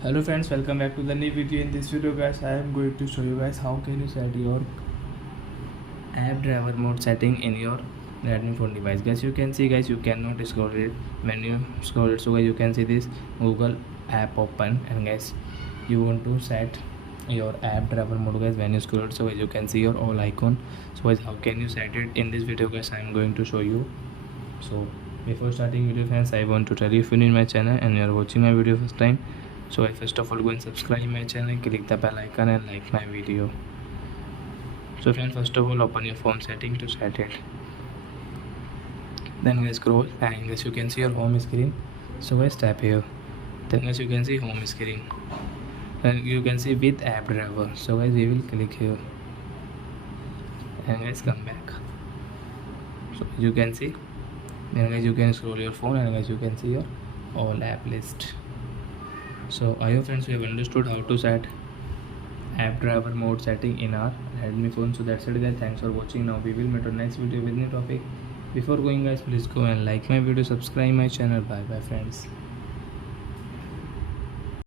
Hello friends, welcome back to the new video. In this video guys, I am going to show you guys how can you set your app driver mode setting in your Redmi phone device. Guys, you can see guys, you cannot scroll it. When you scroll it, so guys you can see this Google app open, and guys you want to set your app driver mode guys. When you scroll it, so guys you can see your all icon. So guys, how can you set it? In this video guys, I am going to show you. So before starting video friends, I want to tell you, if you're new in my channel and you are watching my video first time, so I first of all go and subscribe my channel, click the bell icon and like my video. So friends, first of all open your phone setting to set it. Then guys scroll and guys you can see your home screen. So guys tap here. Then guys you can see home screen. And you can see with app driver. So guys we will click here. And guys come back. So you can see. Then guys you can scroll your phone and guys you can see your all app list. So I hope friends you have understood how to set app driver mode setting in our Redmi phone. So that's it guys, thanks for watching. Now we will meet on next video with new topic. Before going guys, please go and like my video, subscribe my channel. Bye bye friends.